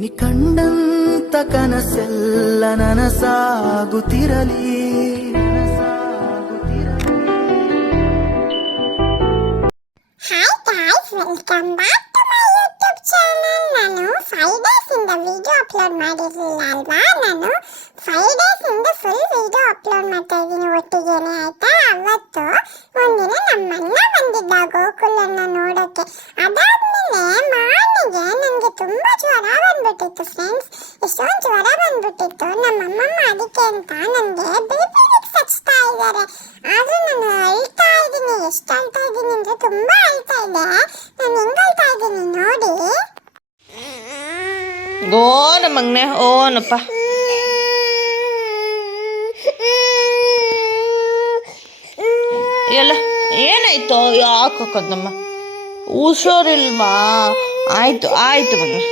ನಿ ಕಂಡಂತ ಕನಸೆಲ್ಲ ನನಸಾಗುತ್ತಿರಲಿ. Hi guys, welcome back to my YouTube channel. ನಾನು 5 ಡೇಸ್ ಇಂದ ವಿಡಿಯೋ ಅಪ್ಲೋಡ್ ಮಾಡಿರಲಿಲ್ಲ ಅಲ್ವಾ. ನಾನು 5 ಡೇಸ್ ಇಂದ ಫುಲ್ ವಿಡಿಯೋ ಅಪ್ಲೋಡ್ ಮಾಡ್ತಾ ಇದ್ದೀನಿ ಒಟ್ಟಿಗೆನೆ, ಆಯ್ತಾ. ಅವತ್ತು ಒಂದಿನ ನಮ್ಮಣ್ಣ ಬಂದಿದ್ದ ಗೋಕುಲನ್ನ ನೋಡೋಕೆ. ಅದಾದ್ಮೇಲೆ ಮಾರ್ನಿಂಗೆ ನನಗೆ ತುಂಬಾ ಜ್ವರ ಬಂದ್ಬಿಟ್ಟಿತ್ತು ಫ್ರೆಂಡ್ಸ್. ಎಷ್ಟೊಂದು ಜ್ವರ ಬಂದ್ಬಿಟ್ಟಿತ್ತು. ನಮ್ಮಮ್ಮಮ್ಮ ಅದಕ್ಕೆ ಅಂತ ನನಗೆ ಬೇಬಿ ವಿಕ್ಸ್ ಹಚ್ತಾ ಇದ್ದಾರೆ. ಆದ್ರೂ ನಾನು ಅಳ್ತಾ ಇದ್ದೀನಿ. ಎಷ್ಟು ಅಳ್ತಾ ಇದ್ದೀನಿ ಅಂದ್ರೆ ತುಂಬಾ ಅಳ್ತಾ ಇದೆ. ನಾನು ಹೆಂಗ್ ಅಳ್ತಾ ಇದ್ದೀನಿ ನೋಡಿ. ಓ ನಮ್ಮಗ್ನೆ ಓನಪ್ಪ. ಎಲ್ಲ ಏನಾಯ್ತು? ಯಾಕಕ್ಕದಮ್ಮ ಹುಷಾರಿಲ್ವಾ? ಆಯ್ತು ಆಯ್ತು ಮಗನೆ,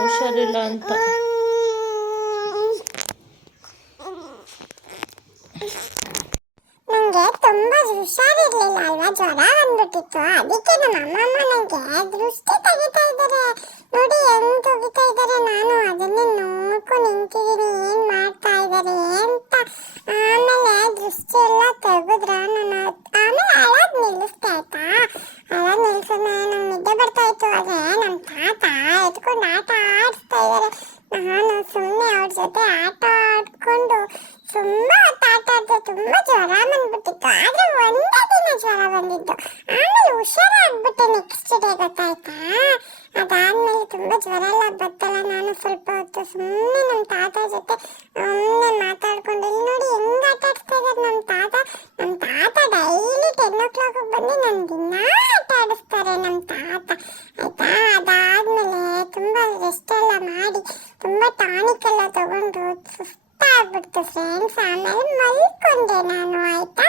ಹುಷಾರಿಲ್ಲ ಅಂತ. ನಂಗೆ ತುಂಬಾ ಹುಷಾರಿರ್ಲಿಲ್ಲ ಅಲ್ವಾ, ಜ್ವರ ಬಂದ್ಬಿಟ್ಟಿತ್ತು. ಅದಕ್ಕೆ ನಮ್ಮ ಅಮ್ಮಮ್ಮ ನಂಗೆ ದೃಷ್ಟಿ ತೆಗಿತಾ ಇದ್ದಾರೆ ನೋಡಿ, ಹೆಂಗ್ ತೆಗಿತಾ ಇದ್ದಾರೆ. ನಾನು ಅದನ್ನೇ ನೋಡ್ಕೊಂಡು ನಿಂತಿದ್ದೀನಿ, ಏನ್ ಮಾಡ್ತಾ ಇದ್ದಾರೆ ಅಂತ. ಆಮೇಲೆ ದೃಷ್ಟಿ ಎಲ್ಲ ತೆಗೆದ್ರ ನಾನು ಆಮೇಲೆ ಅಳೋದ್ ನಿಲ್ಲಿಸ್ತೆ, ಆಯ್ತಾ. ಅಳೋದ್ ನಿಲ್ಸೋಣ, ನಂಗೆ ನಿದ್ದೆ ಬರ್ತಾ ಇತ್ತು. ಆದ್ರೆ ನಮ್ಮ ತಾತ ಎತ್ಕೊಂಡು ಆಟ ಆಡಿಸ್ತಾ ಇದ್ದಾರೆ. ನಾನು ಸುಮ್ಮನೆ ಅವ್ರ ಜೊತೆ ಆಟ ಆಡ್ಕೊಂಡು ತುಂಬಾ ಹೊತ್ತು ಆಟ ಆಡ್ದೆ. ತುಂಬಾ ಜ್ವರ ಬಂದ್ಬಿಟ್ಟಿತ್ತು. ಆದ್ರೆ ಒಂದೇ ದಿನ ಜ್ವರ ಬಂದಿದ್ದು, ಆಮೇಲೆ ಹುಷಾರಾಗ್ಬಿಟ್ಟೆ ನೆಕ್ಸ್ಟ್ ಡೇ, ಗೊತ್ತಾಯ್ತಾ. ಅದಾದ್ಮೇಲೆ ತುಂಬಾ ಜ್ವರ ಎಲ್ಲ ಬತ್ತಲ್ಲ, ನಾನು ಸ್ವಲ್ಪ ಹೊತ್ತು ಸುಮ್ಮನೆ ನಮ್ಮ ತಾತ ಜೊತೆ ಒಮ್ಮೆ ಮಾತಾಡ್ಕೊಂಡು. ಇಲ್ಲಿ ನೋಡಿ ಹೆಂಗ್ ಆಟ ಆಡಿಸ್ತಾ ಇದ್ದಾರೆ ನಮ್ಮ ತಾತ. ನಮ್ಮ ತಾತ ಡೈಲಿ 10 o'clock ಬಂದು ನನ್ ದಿನ ಆಟ ಆಡಿಸ್ತಾರೆ ನಮ್ಮ ತಾತ, ಆಯ್ತಾ. ಅದಾದ್ಮೇಲೆ ತುಂಬಾ ರೆಸ್ಟ್ ಎಲ್ಲ ಮಾಡಿ ತುಂಬಾ ಟಾನಿಕ್ ಎಲ್ಲ ತಗೊಂಡು ಸುಸ್ತಾಗ್ಬಿಡ್ತು ಫ್ರೆಂಡ್ಸ್. ಆಮೇಲೆ ಮಲ್ಕೊಂಡೆ ನಾನು, ಆಯ್ತಾ.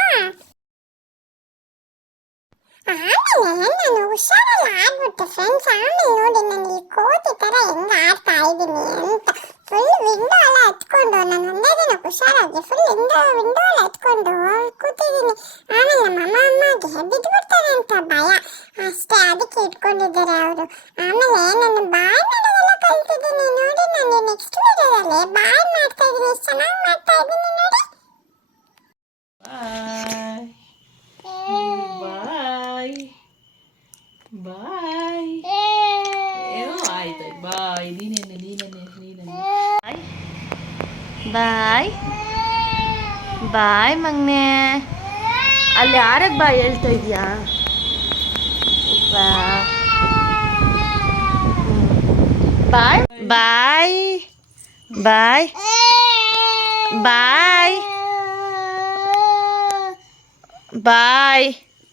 ಆಮೇಲೆ ನಾನು ಹುಷಾರೆಲ್ಲ ಆಗ್ಬಿಟ್ಟೆ ಫ್ರೆಂಡ್ಸ್. ಆಮೇಲೆ ನೋಡಿ ನಾನು ಈ ಕೋತಿ ತರ ಹೆಂಗ್ ಆಡ್ತಾ ಇದ್ದೀನಿ ಅಂತ. ಫುಲ್ ವಿಂಡೋ ಎಲ್ಲ ಹತ್ಕೊಂಡು, ನಾನು ಒಂದೇ ದಿನ ಹುಷಾರಾಗಿ ಫುಲ್ ವಿಂಡೋ ಎಲ್ಲ ಹತ್ಕೊಂಡು ಕೂತಿದ್ದೀನಿ. ಆಮೇಲೆ ನಮ್ಮ ಅಮ್ಮಗೆ ಬಿದ್ದುಬಿಡ್ತಾರೆ ಅಂತ ಭಯ ಅಷ್ಟೇ, ಅದಕ್ಕೆ ಇಟ್ಕೊಂಡಿದ್ದಾರೆ ಅವರು. ಆಮೇಲೆ ನಾನು ಬಾಯ್ ಮಾಡೋದೆಲ್ಲ ಕಲ್ತಿದ್ದೀನಿ ನೋಡಿ. ನಾನು ನೆಕ್ಸ್ಟ್ ವಿಡಿಯೋದಲ್ಲಿ ಬಾಯ್ ಮಾಡ್ತಾ ಇದ್ದೀನಿ, ಎಷ್ಟು ಚೆನ್ನಾಗಿ ಮಾಡ್ತಾ ಇದ್ದೀನಿ ನೋಡಿ. ಬಾಯ್ ಬಾಯ್. ಆಯ್ತು ಬಾಯ್. ಬಾಯ್ ಬಾಯ್ ಮಗ್ನೆ. ಅಲ್ಲಿ ಯಾರಕ್ಕೆ ಬಾಯ್ ಹೇಳ್ತಾ ಇದೀಯಾ? ಬಾಯ್ ಬಾಯ್ ಬಾಯ್ ಬಾಯ್ ಬಾಯ್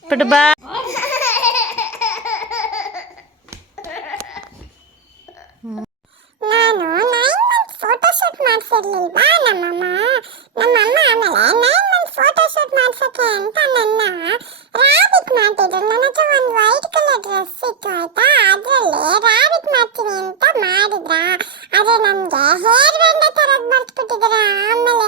ಪುಟ್ ಬಾಯ್. ನಾನು 9 months ಫೋಟೋ ಶೂಟ್ ಮಾಡಿಸಿರ್ಲಿಲ್ವಾ ನಮ್ಮಮ್ಮ. ಆಮೇಲೆ 9 months ಫೋಟೋ ಶೂಟ್ ಮಾಡ್ಸಕ್ಕೆ ಅಂತ ನನ್ನ ರಾಬಿಟ್ ಮಾಡ್ತಿದ್ರು. ನನ್ನ ಹತ್ರ ಒಂದು ವೈಟ್ ಕಲರ್ ಡ್ರೆಸ್ ಇತ್ತು, ಆಯ್ತಾ. ಅದ್ರಲ್ಲಿ ರಾಬಿಟ್ ಮಾಡ್ತೀನಿ ಅಂತ ಮಾಡಿದ್ರ. ಆದ್ರೆ ನನ್ಗೆ ಹೇರ್ ಬ್ಯಾಂಡ್ ತರದ್ ಬರ್ತ್ಬಿಟ್ಟಿದ್ದಾರೆ. ಆಮೇಲೆ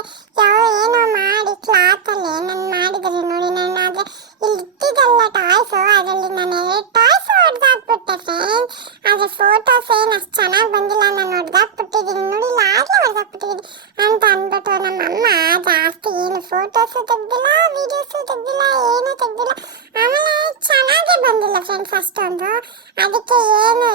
ಏನೋ ಮಾಡಿ ಕ್ಲಾತ್ ಅಲ್ಲಿ ನಾನು ಮಾಡಿದ್ರೆ ನೋಡಿ. ನಾನು ಆದ್ರೆ ಇಲ್ಲಿ ಇಟ್ಟಿದ್ದಲ್ಲ ಟಾಯ್ಸ್, ಅದರಲ್ಲಿ ನಾನು 2 ಟಾಯ್ಸ್ ಹೊಡೆದಾಕ್ಬಿಟ್ಟೆ ಫ್ರೆಂಡ್ಸ್. ಆದ್ರೆ ಫೋಟೋಸ್ ಏನು ಅಷ್ಟು ಚೆನ್ನಾಗಿ ಬಂದಿಲ್ಲ, ನಾನು ಹೊಡೆದಾಕ್ಬಿಟ್ಟಿದ್ದೀನಿ ನೋಡಿ. ಆಗ್ಲೇ ಹೊಡೆದಾಕ್ಬಿಟ್ಟಿದ್ದೀನಿ ಅಂತ ಅಂದ್ಬಿಟ್ಟು ನಮ್ಮಮ್ಮ ಜಾಸ್ತಿ ಏನು ಫೋಟೋಸು ತೆಗ್ದಿಲ್ಲ, ವಿಡಿಯೋಸು ತೆಗ್ದಿಲ್ಲ, ಏನು ತೆಗ್ದಿಲ್ಲ. ಆಮೇಲೆ ಚೆನ್ನಾಗೇ ಬಂದಿಲ್ಲ ಫ್ರೆಂಡ್ಸ್ ಅಷ್ಟೊಂದು. ಅದಕ್ಕೆ ಏನು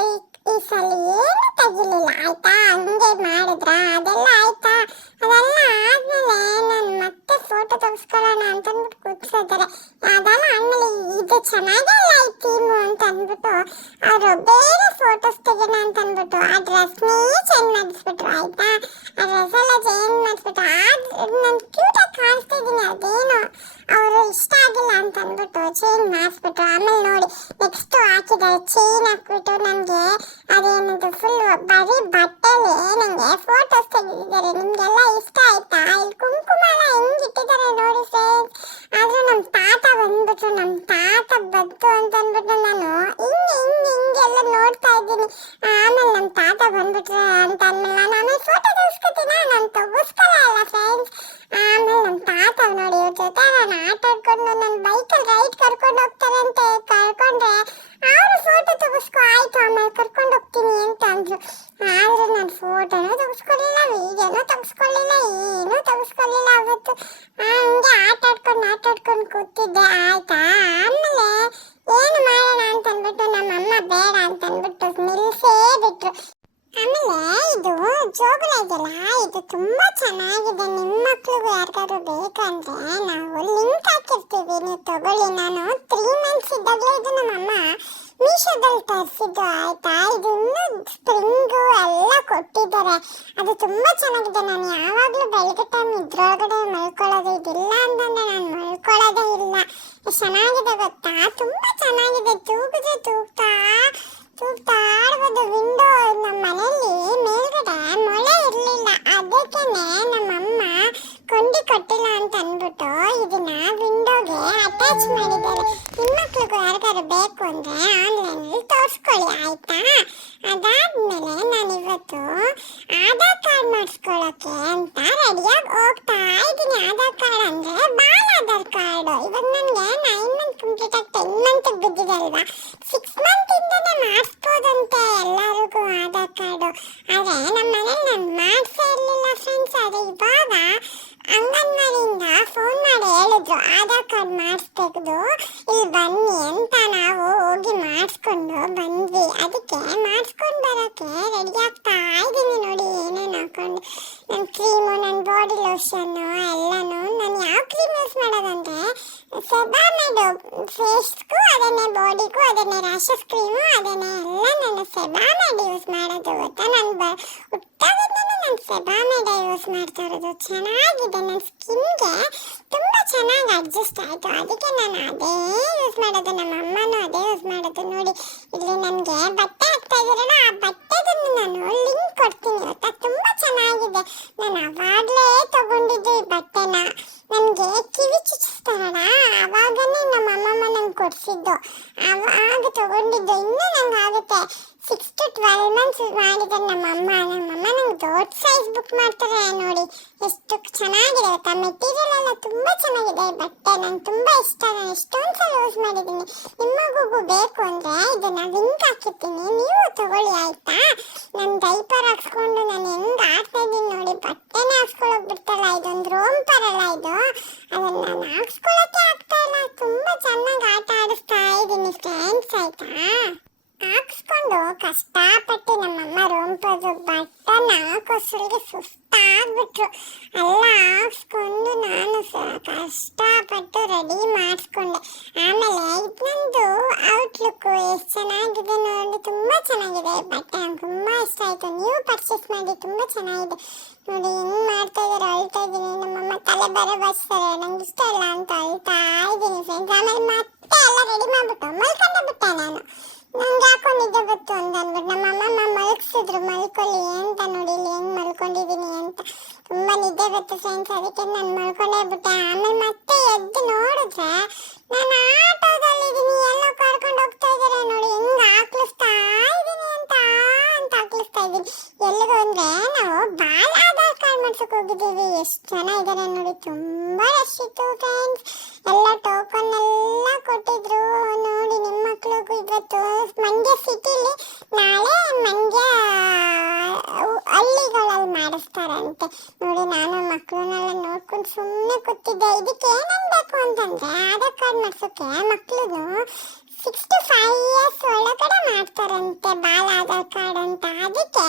ಈ ಸಲ ಏನು ತೆಗಿಲಿಲ್ಲ, ಆಯ್ತಾ. ಹಂಗೆ ಮಾಡಿದ್ರ ಅದೆಲ್ಲ ಆಯ್ತಾ. ಅದೆಲ್ಲ ಆದ್ಮೇಲೆ ನಾನು ಮತ್ತೆ ಫೋಟೋ ತೆಗೆಸ್ಕೊಳ್ಳೋಣ ಅಂತ ಅಂದ್ಬಿಟ್ಟು ಕೂತ್ಸಿದ್ದಾರೆ. ಅದೆಲ್ಲ ಆದ್ಮೇಲೆ ಇದು ಚೆನ್ನಾಗಿಲ್ಲ ಈ ಥೀಮು ಅಂತ ಅಂದ್ಬಿಟ್ಟು ಅವರು ಬೇರೆ ಫೋಟೋಸ್ ತೆಗೋಣ ಅಂತ ಅಂದ್ಬಿಟ್ಟು ಆ ಡ್ರೆಸ್ನೇ ಚೇಂಜ್ ಮಾಡಿಸ್ಬಿಟ್ರು, ಆಯ್ತಾ. ಆ ಡ್ರೆಸ್ ಎಲ್ಲ ಚೇಂಜ್ ಮಾಡಿಸ್ಬಿಟ್ಟು ನಾನು ಕ್ಯೂಟಾಗಿ ಕಾಣಿಸ್ತಾ ಇದ್ದೀನಿ. ಅದೇನು ಅವರು ಇಷ್ಟ ಆಗಿಲ್ಲ ಅಂತ ಅಂದ್ಬಿಟ್ಟು ಚೇಂಜ್ ಮಾಡಿಸ್ಬಿಟ್ರು. ಆಮೇಲೆ ನೋಡಿ ನೆಕ್ಸ್ಟ್ ಹಾಕಿದ್ದಾರೆ ಚೈನ್ ಹಾಕ್ಬಿಟ್ಟು ನನಗೆ ಅದೇನದು ಫುಲ್ ಬರೀ ಬಟ್ಟೆಲಿ ನನಗೆ ಫೋಟೋಸ್ ತೆಗೆದಿದ್ದಾರೆ. ನಿಮ್ಗೆಲ್ಲ ಇಷ್ಟ ಆಯ್ತಾ? ಇಲ್ಲಿ ಕುಂಕುಮ ಎಲ್ಲ ಹೆಂಗಿಟ್ಟಿದ್ದಾರೆ ನೋಡಿ ಫ್ರೆಂಡ್ಸ್. ಆದ್ರೂ ನಮ್ಮ ತಾತ ಬಂದ್ಬಿಟ್ರು. ನಮ್ಮ ತಾತ ಬಂತು ಅಂತ ಅಂದ್ಬಿಟ್ಟು ನಾನು ಹಿಂಗೆಲ್ಲ ನೋಡ್ತಾ ಇದ್ದೀನಿ. ಆಮೇಲೆ ನಮ್ಮ ತಾತ ಬಂದ್ಬಿಟ್ರೆ ಅಂತ ಅಂದ್ಮೇಲೆ ನಾನು ಫೋಟೋ ತೆಗೆಸ್ಕೊತೀನ, ನಾನು ತೆಗೆಸ್ಕೊಳ್ಳಲ್ಲ ಫ್ರೆಂಡ್ಸ್. ಆಮೇಲೆ ನಮ್ಮ ತಾತ ನೋಡಿ ಇವ್ರ ಜೊತೆ ನಾನು ಆಟ ಆಡ್ಕೊಂಡು ನನ್ನ ಬೈಕಲ್ಲಿ ರೈಡ್ ಕರ್ಕೊಂಡು ಹೋಗ್ತಾರೆ ಅಂತ ಕರ್ಕೊಂಡ್ರೆ ಅವರು ಫೋಟೋ ತೆಗೆಸ್ಕೊ ಆಯ್ತು ಆಮೇಲೆ ಕರ್ಕೊಂಡು ಹೋಗ್ತೀನಿ ಅಂತ ಅಂದ್ರು. ಆದ್ರೆ ನಿಲ್ಸೇ ಬಿಟ್ರು. ಆಮೇಲೆ ಇದು ಜೋಗುಳ ಇದೆಯಲ್ಲ, ಇದು ತುಂಬಾ ಚೆನ್ನಾಗಿದೆ. ನಿಮ್ಮ ಮಕ್ಳಿಗೂ ಯಾರಿಗಾದ್ರು ಬೇಕಂದ್ರೆ ನಾವು ಲಿಂಕ್ ಹಾಕಿರ್ತೀವಿ, ನೀವು ತಗೊಳ್ಳಿ. ನಾನು 3 months ಇದ್ದಾಗಲೇ ಇದು ನಮ್ಮಮ್ಮ ಮೀಶೋದಲ್ಲಿ ತರಿಸಿದ್ದು, ಆಯ್ತಾ. ಇದು ಇನ್ನೂ ಸ್ಪ್ರಿಂಗು ಎಲ್ಲ ಕೊಟ್ಟಿದ್ದಾರೆ. ಅದು ತುಂಬಾ ಚೆನ್ನಾಗಿದೆ. ನಾನು ಯಾವಾಗಲೂ ಬೆಳಗ್ಗೆ ಟೈಮ್ ಇದ್ರೊಳಗಡೆ ಮಲ್ಕೊಳ್ಳೋದು, ಇದಿಲ್ಲ ಅಂತಂದ್ರೆ ನಾನು ಮಲ್ಕೊಳ್ಳೋದೇ ಇಲ್ಲ. ಎಷ್ಟು ಚೆನ್ನಾಗಿದೆ ಗೊತ್ತಾ, ತುಂಬಾ ಚೆನ್ನಾಗಿದೆ. ತೂಗ್ತಾ ಆಡ್ಬೋದು. ವಿಂಡೋ ನಮ್ಮ ಮನೆಯಲ್ಲಿ ಮೇಲ್ಗಡೆ ಮೊಳೆ ಇರಲಿಲ್ಲ, ಅದಕ್ಕೇನೆ ನಮ್ಮಮ್ಮ ಕೊಂಡಿ ಕೊಟ್ಟಿಲ್ಲ ಅಂತ ಅಂದ್ಬಿಟ್ಟು ಇದನ್ನ ವಿಂಡೋಗೆ ಅಟ್ಯಾಚ್ ಮಾಡಿದ್ದಾರೆ. ಹೆಣ್ಮಕ್ಳಿಗೂ ಯಾರಿಗಾರು ಬೇಕು ಅಂದ್ರೆ ಆನ್ಲೈನಲ್ಲಿ ತೋರಿಸ್ಕೊಳ್ಳಿ, ಆಯ್ತಾ. ಅದಾದ್ಮೇಲೆ ನಾನಿವತ್ತು ಆಧಾರ್ ಕಾರ್ಡ್ ಮಾಡಿಸ್ಕೊಳ್ಳೋಕೆ ಅಂತ ರೆಡಿಯಾಗಿ ಹೋಗ್ತಾ ಇದ್ದೀನಿ. ಆಧಾರ್ ಕಾರ್ಡ್ ಅಂದ್ರೆ ಬಾಲ್ ಆಧಾರ್ ಕಾರ್ಡ್. ಇವಾಗ ನನಗೆ 9 months ಕಂಪ್ಲೀಟ್ ಆಗಿ 10 month ಬಿದ್ದಿದೆ ಅಲ್ವಾ, 6 month ಇಂದನೇ ಮಾಡಿಸ್ಬೋದಂತೆ ಎಲ್ಲರಿಗೂ ಆಧಾರ್ ಕಾರ್ಡು. ಆದ್ರೆ ನಮ್ಮ ಮನೇಲಿ ನಾನು ಮಾಡಿಸೇ ಇರಲಿಲ್ಲ ಫ್ರೆಂಡ್ಸ್. ಅದು ಇವಾಗ ಅಂಗನವಾಡಿಯಿಂದ ಫೋನ್ ಮಾಡಿ ಹೇಳಿದ್ರು ಆಧಾರ್ ಕಾರ್ಡ್ ಮಾಡಿಸ್ಬೇಕು, ಇಲ್ಲಿ ಬನ್ನಿ ಅಂತ. ನಾವು ಹೋಗಿ ಮಾಡಿಸ್ಕೊಂಡು ಬಂದ್ವಿ. ಅದಕ್ಕೆ ಮಾಡಿಸ್ಕೊಂಡು ಬರೋಕ್ಕೆ ರೆಡಿ ಆಗ್ತಾ ಇದ್ದೀನಿ ನೋಡಿ. ಏನೇನು ಹಾಕೊಂಡು ನನ್ನ ಕ್ರೀಮು, ನನ್ನ ಬಾಡಿ ಲೋಷನ್ನು ಎಲ್ಲನೂ. ನಾನು ಯಾವ ಕ್ರೀಮ್ ಯೂಸ್ ಮಾಡೋದಂದ್ರೆ ಸೆಬಾಮೆಡ್, ಫೇಸ್ಗೂ ಅದನ್ನೇ, ಬಾಡಿಗೂ ಅದನ್ನೇ, ರ್ಯಾಷಸ್ ಕ್ರೀಮು ಅದನ್ನೇ ಎಲ್ಲ ನಾನು ಸೆಬಾಮೆಡ್ ಯೂಸ್ ಮಾಡೋದು ಗೊತ್ತಾ. ನಾನು ಹುಟ್ಟಾಗಿಂದನೂ ನಾನು ಸೆಬಾಮೆಡ್ ಯೂಸ್ ಮಾಡ್ತಾ ಇರೋದು. ಚೆನ್ನಾಗಿದೆ, ನನ್ನ ಸ್ಕಿನ್ಗೆ ತುಂಬ ಚೆನ್ನಾಗಿ ಅಡ್ಜಸ್ಟ್ ಆಯಿತು. ಅದಕ್ಕೆ ನಾನು ಅದೇ ಯೂಸ್ ಮಾಡೋದು. ನಮ್ಮ ಅಮ್ಮನೂ ಅದೇ ಯೂಸ್ ಮಾಡೋದು. ನೋಡಿ ಇಲ್ಲಿ ನನಗೆ ಬಟ್ಟೆ ಹಾಕ್ತಾ ಇದ್ದೀರಲ್ಲ, ಆ ಬಟ್ಟೆದನ್ನು ನಾನು ಲಿಂಕ್ ಕೊಡ್ತೀನಿ ಗೊತ್ತಾ. ತುಂಬ ಚೆನ್ನಾಗಿದೆ. ನಾನು ಅವಾಗಲೇ ತಗೊಂಡಿದ್ದು ಈ ಬಟ್ಟೆನ. ನನಗೆ ಕಿವಿ ಚುಚ್ಚಿಸ್ತಾರಲ್ಲ, ಅವಾಗನೇ ನಮ್ಮ ಅಮ್ಮಮ್ಮ ನಂಗೆ ಕೊಡಿಸಿದ್ದು, ಆವಾಗ ತಗೊಂಡಿದ್ದು. ಇನ್ನೂ ನಂಗೆ ಆಗುತ್ತೆ 6 to 12 months ಮಾಡಿದ್ದಾರೆ ನಮ್ಮಮ್ಮ. ನಂಗೆ ದೊಡ್ಡ ಸೈಜ್ ಬುಕ್ ಮಾಡ್ತಾರೆ ನೋಡಿ. ಎಷ್ಟು ಚೆನ್ನಾಗಿದೆ ಗೊತ್ತಾ. ಮೆಟೀರಿಯಲ್ ಎಲ್ಲ ತುಂಬ ಚೆನ್ನಾಗಿದೆ. ಬಟ್ಟೆ ನಂಗೆ ತುಂಬ ಇಷ್ಟ. ನಾನು ಎಷ್ಟೊಂದು ಸಲ ಯೂಸ್ ಮಾಡಿದ್ದೀನಿ. ನಿಮಗೂ ಬೇಕು ಅಂದರೆ ಇದನ್ನು ಲಿಂಕ್ ಹಾಕಿರ್ತೀನಿ, ನೀವು ತಗೊಳ್ಳಿ ಆಯಿತಾ. ನಾನು ಡೈಪರ್ ಹಾಕ್ಸ್ಕೊಂಡು ನಾನು ಹೆಂಗೆ ಆಡ್ತಾ ಇದ್ದೀನಿ ನೋಡಿ. ಬಟ್ಟೆನೇ ಹಾಕ್ಸ್ಕೊಳ್ಳೋಕೆ ಬಿಡ್ತಲ್ಲ, ಇದೊಂದು ರೋಂಪರ್ ಅಲ್ಲ ಇದು, ಅದನ್ನು ನಾನು ಹಾಕ್ಸ್ಕೊಳ್ಳೋಕ್ಕೆ ಆಗ್ತಾ ಇಲ್ಲ. ತುಂಬ ಚೆನ್ನಾಗಿ ಆಟ ಆಡಿಸ್ತಾ ಇದ್ದೀನಿ ಫ್ರೆಂಡ್ಸ್, ಆಯಿತಾ. ಹಾಕ್ಸ್ಕೊಂಡು ಕಷ್ಟಪಟ್ಟು ನಮ್ಮಮ್ಮ ರೋಂಪದು ಬಟ್ಟನ ಹಾಕೋಸಲಿಗೆ ಸುಸ್ತಾಗ್ಬಿಟ್ರು. ಎಲ್ಲ ಹಾಕ್ಸ್ಕೊಂಡು ನಾನು ಕಷ್ಟಪಟ್ಟು ರೆಡಿ ಮಾಡಿಸ್ಕೊಂಡೆ. ಆಮೇಲೆ ಇದೊಂದು ಔಟ್ಲುಕ್ಕು ಎಷ್ಟು ಚೆನ್ನಾಗಿದೆ ನೋಡಿ. ತುಂಬ ಚೆನ್ನಾಗಿದೆ ಬಟ್ಟೆ, ನಂಗೆ ತುಂಬ ಇಷ್ಟ ಆಯಿತು. ನೀವು ಪರ್ಚೇಸ್ ಮಾಡಿ, ತುಂಬ ಚೆನ್ನಾಗಿದೆ ನೋಡಿ. ಹೆಂಗೆ ಮಾಡ್ತಾ ಇದ್ದಾರೆ, ಅಳ್ತಾ ಇದ್ದೀನಿ. ನಮ್ಮಮ್ಮ ತಲೆ ಬರೆ ಬಸ್ತಾರೆ, ನಂಗೆ ಇಷ್ಟ ಇಲ್ಲ ಅಂತ ಅಳ್ತಾ ಇದ್ದೀನಿ ಫ್ರೆಂಡ್ಸ್. ಆಮೇಲೆ ಮತ್ತೆ ಎಲ್ಲ ರೆಡಿ ಮಾಡಿಬಿಟ್ಟು ಮಲ್ಕೊಂಡೆ ಬಿಟ್ಟೆ ನಾನು. ನಂಗೆ ಯಾಕೋ ನಿದ್ದೆ ಬತ್ತು ಅಂತ ಅಂದ್ಬಿಟ್ಟು ನಮ್ಮಮ್ಮ ಮಲಗಿಸಿದ್ರು, ಮಲ್ಕೊಳ್ಳಿ ಅಂತ. ನೋಡಿ ಇಲ್ಲಿ ಹೆಂಗೆ ಮಲ್ಕೊಂಡಿದ್ದೀನಿ ಅಂತ. ತುಂಬ ನಿದ್ದೆ ಬತ್ತು ಫ್ರೆಂಡ್ಸ್, ಅದಕ್ಕೆ ನಾನು ಮಲ್ಕೊಂಡೇ ಬಿಟ್ಟೆ. ಆಮೇಲೆ ಮತ್ತೆ ಎದ್ದು ನೋಡಿದ್ರೆ ನಾನು ಆಟೋದಲ್ಲಿದ್ದೀನಿ, ಎಲ್ಲೋ ಕರ್ಕೊಂಡು ಹೋಗ್ತಾ ಇದ್ದಾರೆ ನೋಡಿ. ಹೆಂಗೆ ಹಾಕ್ಲಿಸ್ತಾ ಇದ್ದೀನಿ ಅಂತ ಹಾಕ್ಲಿಸ್ತಾ ಇದ್ದೀನಿ. ಎಲ್ಲಿಗೂ ಅಂದರೆ ನಾವು ಬಾಲ್ ಆಧಾರ್ ಕಾರ್ಡ್ ಮಾಡ್ಸೋಕೆ ಹೋಗಿದ್ದೀವಿ. ಎಷ್ಟು ಜನ ಇದ್ದಾರೆ ನೋಡಿ, ತುಂಬ ರಶ್ ಇತ್ತು ಫ್ರೆಂಡ್ಸ್. ಎಲ್ಲ ಟೋಕನ್ ಎಲ್ಲ ಕೊಟ್ಟಿದ್ರು ನೋಡಿ. ನಿಮ್ಮ ಮಕ್ಳಿಗೂ ಇವತ್ತು ಮಂಡ್ಯ ಸಿಟಿಲಿ, ನಾಳೆ ಮಂಡ್ಯ ಹಳ್ಳಿಗಳಲ್ಲಿ ಮಾಡಿಸ್ತಾರಂತೆ ನೋಡಿ. ನಾನು ಮಕ್ಕಳನ್ನೆಲ್ಲ ನೋಡ್ಕೊಂಡು ಸುಮ್ಮನೆ ಕೂತಿದ್ದೆ. ಇದಕ್ಕೆ ಏನೇನು ಬೇಕು ಅಂತಂದರೆ ಆಧಾರ್ ಕಾರ್ಡ್ ಮಾಡಿಸೋಕ್ಕೆ ಮಕ್ಕಳು 6 to 5 years ಒಳಗಡೆ ಮಾಡ್ತಾರಂತೆ ಬಾಲ್ ಆಧಾರ್ ಕಾರ್ಡ್ ಅಂತ. ಅದಕ್ಕೆ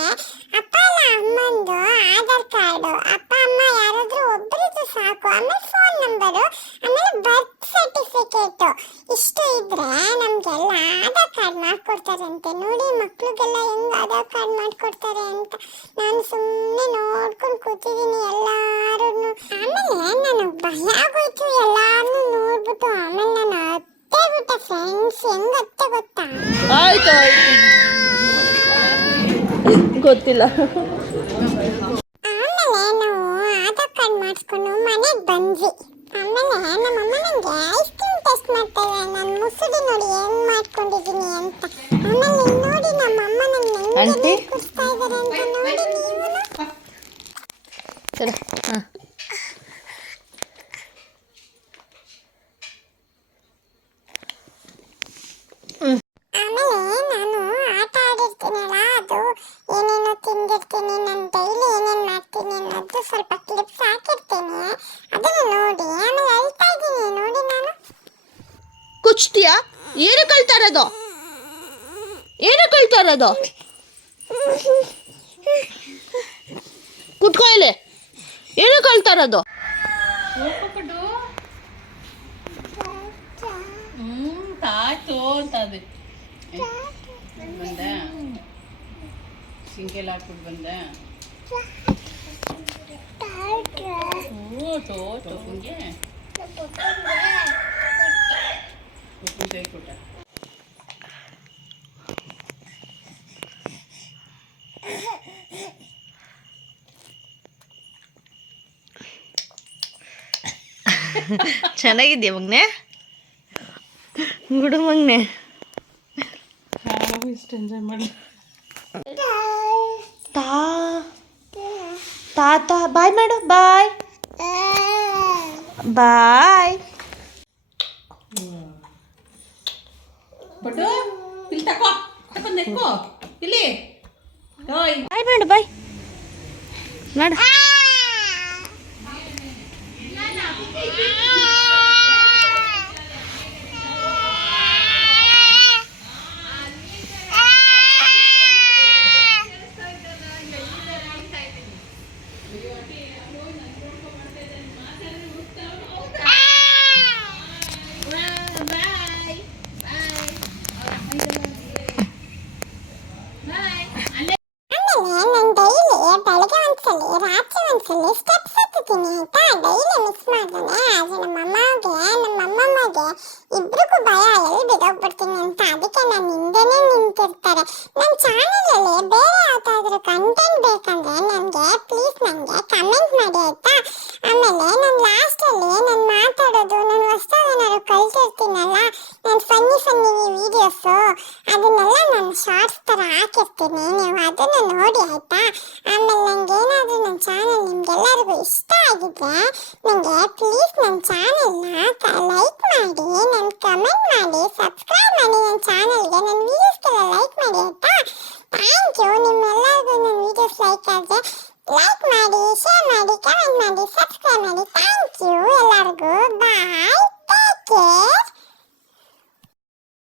ಅಪ್ಪ ಅಲ್ಲ ಅಮ್ಮಂದು ಆಧಾರ್ ಕಾರ್ಡು, ಅಪ್ಪ ಅಮ್ಮ ಯಾರಾದರೂ ಒಬ್ಬರಿದ್ದು ಸಾಕು. ಆಮೇಲೆ ಫೋನ್ ನಂಬರು, ಆಮೇಲೆ ಬರ್ತ್ ಸರ್ಟಿಫಿಕೇಟು, ಇಷ್ಟು ಇದ್ರೆ ನಮಗೆಲ್ಲ ಆಧಾರ್ ಕಾರ್ಡ್ ಮಾಡಿಕೊಡ್ತಾರಂತೆ ನೋಡಿ. ಮಕ್ಳಿಗೆಲ್ಲ ಹೆಂಗೆ ಆಧಾರ್ ಕಾರ್ಡ್ ಮಾಡಿಕೊಡ್ತಾರೆ ಅಂತ ನಾನು ಸುಮ್ಮನೆ ನೋಡ್ಕೊಂಡು ಕೂತಿದ್ದೀನಿ ಎಲ್ಲರೂ. ಆಮೇಲೆ ನನಗೆ ಭಯ ಆಗೋಯ್ತು ಎಲ್ಲಾರನ್ನೂ ನೋಡ್ಬಿಟ್ಟು. ಆಮೇಲೆ ನಾನು ಹತ್ತೇ ಬಿಟ್ಟೆ ಫ್ರೆಂಡ್ಸ್. ಹೆಂಗೆ ಹತ್ತೆ ಗೊತ್ತಾ, ಆಯ್ತು ಗೊತ್ತಿಲ್ಲ. ಆಮೇಲೆ ನಾವು ಆಧಾರ್ ಕಾರ್ಡ್ ಮಾಡಿಸ್ಕೊಂಡು ಮನೆಗೆ ಬಂದ್ವಿ. ಆಮೇಲೆ ನಮ್ಮಮ್ಮ ನನಗೆ ಐಸ್ ಕ್ರೀಮ್ ಟೆಸ್ಟ್ ಮಾಡ್ತಾ ಇದ್ದಾರೆ. ನಾನು ಮುಸುಡಿ ನೋಡಿ ಹೆಂಗ್ ಮಾಡ್ಕೊಂಡಿದ್ದೀನಿ ಅಂತ. ಆಮೇಲೆ ನೋಡಿ ನಮ್ಮಮ್ಮ ನನ್ನ ಹೆಂಗೆ ಕುಡಿಸ್ತಾ ಇದ್ದಾರೆ ಅಂತ ನೋಡಿ ನೀವು. ಸರಿ, ಹಾಂ. ಆಮೇಲೆ ನಾನು ಆಟ ಆಡಿರ್ತೀನಲ್ಲ, ಅದು ಏನೇನೋ ತಿಂದಿರ್ತೀನಿ, ನಾನು ಡೈಲಿ ಏನೇನು ಮಾಡ್ತೀನಿ ಅನ್ನೋದು ಸ್ವಲ್ಪ ಕ್ಲಿಪ್ಸ್ ಹಾಕಿರ್ತೀನಿ, ಅದನ್ನು ನೋಡಿ. ಆಮೇಲೆ ಅಳ್ತಾ ಇದ್ದೀನಿ ನೋಡಿ ನಾನು. ಕುಚ್ತೀಯಾ? ಏನು ಕಳ್ತಾ ಇರೋದು? ಏನು ಕಳ್ತಾ ಇರೋದು? ಕುತ್ಕೋ ಇಲ್ಲಿ. ಏನು ಕಳ್ತಾ ಇರೋದು? ತಾಯ್ತು ಅಂತ ಅದು ಬಂದೆ ಸಿಂಕೆಲ್ಲ ಹಾಕ್ಬಿಟ್ಟು ಬಂದೆ. ಟೋಪನ್ಗೆ ಕೈ ಕೊಟ್ಟ. ಚೆನ್ನಾಗಿದ್ಯಾ ಮಗ್ನೆ? ಬಿಡು ಮಗ್ನೆ. ಇಷ್ಟು ಎಂಜಾಯ್ ಮಾಡಿ. ತಾತ ಬಾಯ್ ಮಾಡು. ಬಾಯ್ ಬಾಯ್. ಬಟ್ಟು ಇಲ್ಲಿ ತಕೋ ನೆಕ್ಕೋ ಇಲ್ಲಿ. ಓಯ್ ಬಾಯ್ ಮಾಡು. ಬಾಯ್ ಮಾಡು. ನಾನು ಡೈಲಿ ಬೆಳಗ್ಗೆ ಒಂದ್ಸಲಿ ರಾತ್ರಿ ಒಂದ್ಸಲಿ ಸ್ಟೆಪ್ಸ್ ಹತ್ತೀನಿ ಆಯ್ತಾ. ಡೈಲಿ ಮಿಸ್ ಮಾಡ್ತಾನೆ. ಆದ್ರೆ ನಮ್ಮಮ್ಮಗೆ ಇಬ್ರಿಗೂ ಭಯ ಎಲ್ಲಿ ಬಿದ್ದೋಗ್ಬಿಡ್ತೀನಿ ಅಂತ. ಅದಕ್ಕೆ ನಾನು ಹಿಂದೆನೇ ನಿಂತಿರ್ತಾರೆ. ನನ್ನ ಚಾನಲಲ್ಲಿ ಬೇರೆ ಯಾವ್ದಾದ್ರು ಕಂಟೆಂಟ್ ಬೇಕಂದ್ರೆ ನನಗೆ ಪ್ಲೀಸ್ ನನಗೆ ಕಮೆಂಟ್ ಮಾಡಿ ಆಯ್ತಾ. ಆಮೇಲೆ ನಾನು ಲಾಸ್ಟಲ್ಲಿ ನಾನು ಮಾತಾಡೋದು ನಾನು ಹೊಸದೇನಾದ್ರು ಕಲ್ತಿರ್ತೀನಲ್ಲ, ನಾನು ಫನ್ನಿ ವೀಡಿಯೋಸು ಅದನ್ನೆಲ್ಲ ನಾನು ಶಾರ್ಟ್ಸ್ ಥರ ಹಾಕಿರ್ತೀನಿ. ನೀವು ಅದನ್ನು ನೋಡಿ ಆಯ್ತಾ. ಆಮೇಲೆ ನನಗೇನಾದರೂ ನನ್ನ ಚಾನಲ್ ನಿಮ್ಗೆಲ್ಲರಿಗೂ ಇಷ್ಟ ಆಗಿದ್ರೆ ನನಗೆ ಪ್ಲೀಸ್ ನನ್ನ ಚಾನಲ್ನ ಲೈಕ್ ಮಾಡಿ, ನನ್ನ ಕಮೆಂಟ್ ಮಾಡಿ, ಸಬ್ಸ್ಕ್ರೈಬ್ ಮಾಡಿ ನನ್ನ ಚಾನಲ್ಗೆ, ನನ್ನ ವೀಡಿಯೋಸ್ಗೆಲ್ಲ ಲೈಕ್ ಮಾಡಿ ಆಯ್ತಾ. Thank you. ನಿಮ್ಮೆಲ್ಲರಿಗೂ ನನ್ನ ವೀಡಿಯೋಸ್ ಲೈಕ್ ಆದರೆ ಲೈಕ್ ಮಾಡಿ, ಶೇರ್ ಮಾಡಿ, ಕಮೆಂಟ್ ಮಾಡಿ, ಸಬ್ಸ್ಕ್ರೈಬ್ ಮಾಡಿ.